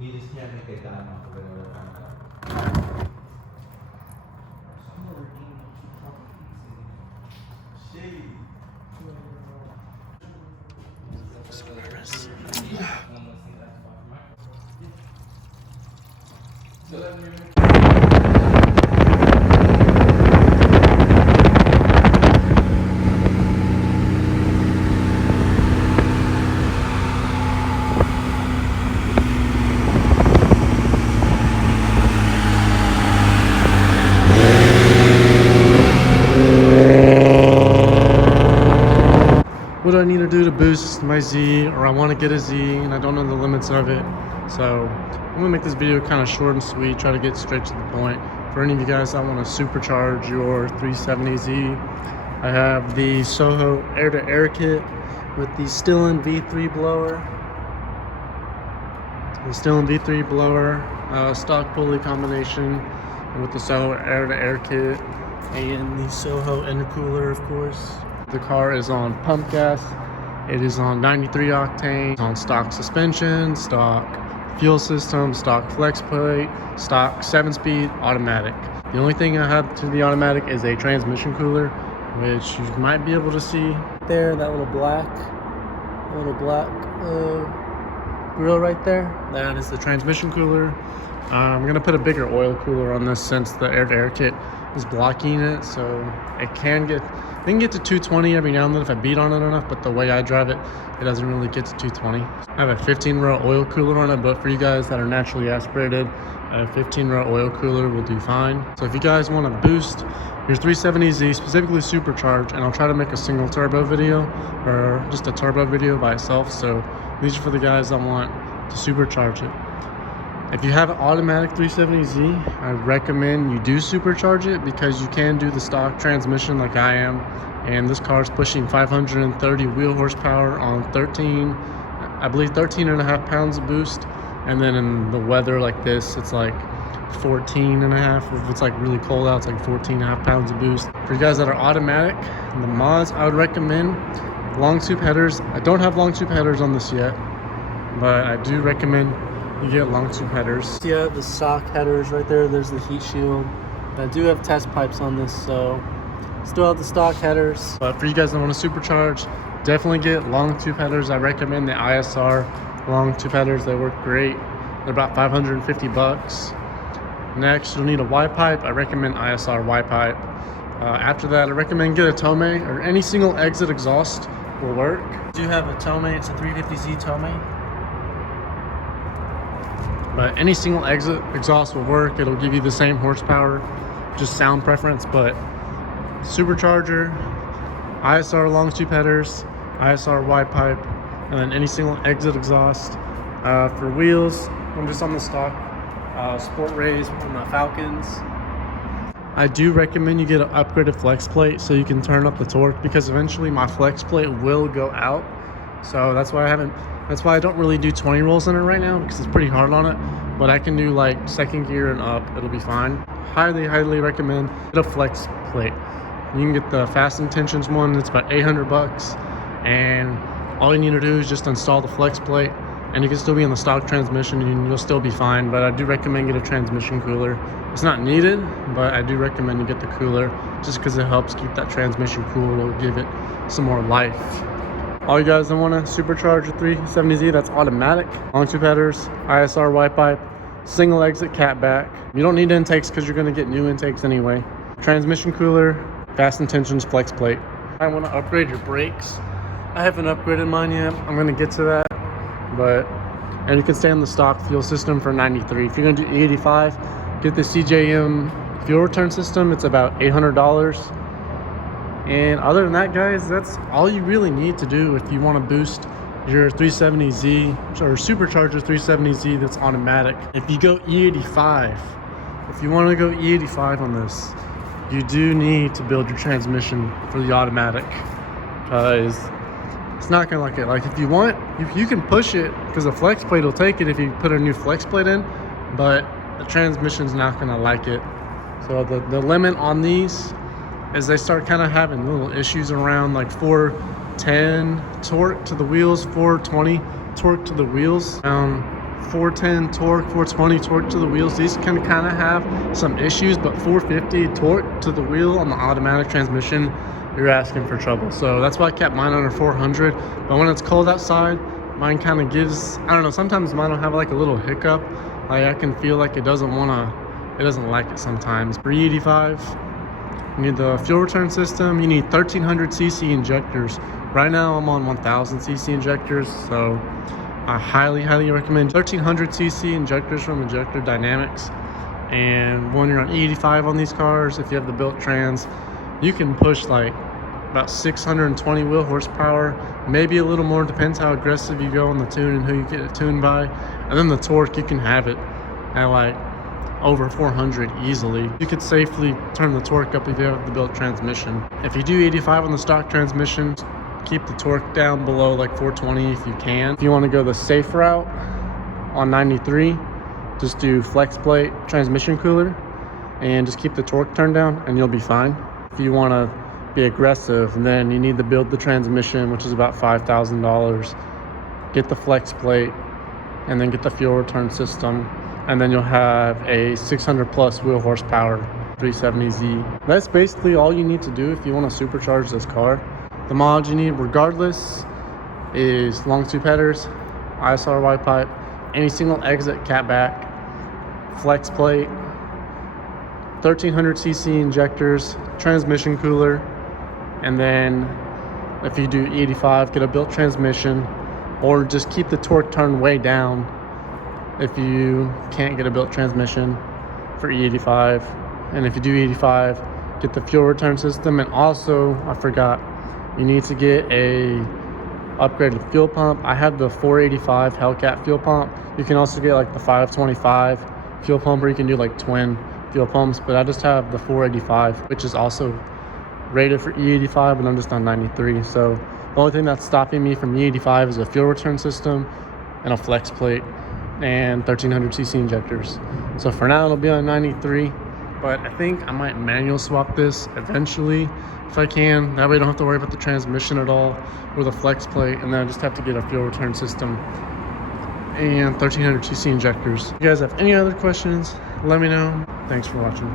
He just can't make a dime off of it all the time. So nervous. What do I need to do to boost my Z, or I want to get a Z and I don't know the limits of it? So I'm gonna make this video kind of short and sweet, try to get straight to the point. For any of you guys that want to supercharge your 370Z, I have the Soho air-to-air kit with the Stillen V3 blower. The Stillen V3 blower, stock pulley combination with the Soho air-to-air kit and the Soho intercooler, of course. The car is on pump gas. It is on 93 octane, on stock suspension, stock fuel system, stock flex plate, stock 7-speed automatic. The only thing I have to the automatic is a transmission cooler, which you might be able to see there, that little black grill right there. That is the transmission cooler. I'm gonna put a bigger oil cooler on this since the air-to-air kit is blocking it, so it can get to 220 every now and then if I beat on it enough, but the way I drive it, it doesn't really get to 220. I have a 15-row oil cooler on it, but for you guys that are naturally aspirated, a 15-row oil cooler will do fine. So if you guys want to boost your 370Z, specifically supercharge, and I'll try to make a single turbo video or just a turbo video by itself, so these are for the guys that want to supercharge it. If you have an automatic 370Z, I recommend you do supercharge it because you can do the stock transmission like I am. And this car is pushing 530 wheel horsepower on 13 and a half pounds of boost. And then in the weather like this, it's like 14 and a half. If it's like really cold out, it's like 14 and a half pounds of boost. For you guys that are automatic, in the mods, I would recommend long tube headers. I don't have long tube headers on this yet, but I do recommend you get long tube headers. Yeah, the stock headers right there. There's the heat shield. I do have test pipes on this, so still have the stock headers. But for you guys that want to supercharge, definitely get long tube headers. I recommend the ISR long tube headers. They work great. They're about 550 bucks. Next, you'll need a Y pipe. I recommend ISR Y pipe. After that, I recommend get a Tomei, or any single exit exhaust will work. I do have a Tomei. It's a 350Z Tomei. But any single exit exhaust will work. It'll give you the same horsepower, just sound preference. But supercharger, ISR long tube headers, ISR Y pipe, and then any single exit exhaust. For wheels, I'm just on the stock Sport Rays from the Falcons. I do recommend you get an upgraded flex plate so you can turn up the torque, because eventually my flex plate will go out. So that's why I don't really do 20 rolls in it right now, because it's pretty hard on it. But I can do like second gear and up, it'll be fine. Highly recommend get a flex plate. You can get the Fast Intentions one. It's about 800 bucks, and all you need to do is just install the flex plate, and you can still be in the stock transmission and you'll still be fine. But I do recommend get a transmission cooler. It's not needed, but I do recommend you get the cooler just because it helps keep that transmission cool. It'll give it some more life. All you guys that want to supercharge your 370Z, that's automatic. Long tube headers, ISR Y pipe, single exit cat back. You don't need intakes because you're going to get new intakes anyway. Transmission cooler, Fast Intentions flex plate. I want to upgrade your brakes. I haven't upgraded mine yet. I'm going to get to that. And you can stay on the stock fuel system for 93. If you're going to do E85, get the CJM fuel return system. It's about $800. And other than that, guys, that's all you really need to do if you want to boost your 370Z or supercharger 370Z that's automatic. If you go E85, if you want to go E85 on this, you do need to build your transmission for the automatic, because it's not gonna like it. Like if you can push it, because the flex plate will take it if you put a new flex plate in, but the transmission's not gonna like it. So the limit on these is they start kind of having little issues around like 410 torque to the wheels, 420 torque to the wheels. 410 torque, 420 torque to the wheels. These can kind of have some issues, but 450 torque to the wheel on the automatic transmission, you're asking for trouble. So that's why I kept mine under 400. But when it's cold outside, mine kind of gives, I don't know, sometimes mine will have like a little hiccup. Like I can feel like it doesn't like it sometimes. For E85, you need the fuel return system. You need 1300cc injectors. Right now I'm on 1000cc injectors, so I highly recommend 1300cc injectors from Injector Dynamics. And when you're on E85 on these cars, if you have the built trans, you can push like about 620 wheel horsepower, maybe a little more, depends how aggressive you go on the tune and who you get it tuned by. And then the torque, you can have it at like over 400 easily. You could safely turn the torque up if you have the built transmission. If you do 85 on the stock transmission, keep the torque down below like 420 if you can. If you want to go the safe route on 93, just do flex plate transmission cooler and just keep the torque turned down and you'll be fine. If you want to be aggressive, then you need to build the transmission, which is about $5,000. Get the flex plate and then get the fuel return system, and then you'll have a 600 plus wheel horsepower 370Z. That's basically all you need to do if you want to supercharge this car. The mods you need regardless is long tube headers, ISR Y pipe, any single exit catback, flex plate, 1300cc injectors, transmission cooler, and then if you do E85, get a built transmission, or just keep the torque turned way down if you can't get a built transmission for E85. And if you do E85, get the fuel return system. And also, I forgot, you need to get a upgraded fuel pump. I have the 485 Hellcat fuel pump. You can also get like the 525 fuel pump, or you can do like twin fuel pumps, but I just have the 485, which is also rated for E85, but I'm just on 93. So the only thing that's stopping me from E85 is a fuel return system and a flex plate and 1300cc injectors. So for now it'll be on 93, but I think I might manual swap this eventually if I can. That way I don't have to worry about the transmission at all or the flex plate, and then I just have to get a fuel return system and 1300cc injectors. If you guys have any other questions, let me know. Thanks for watching.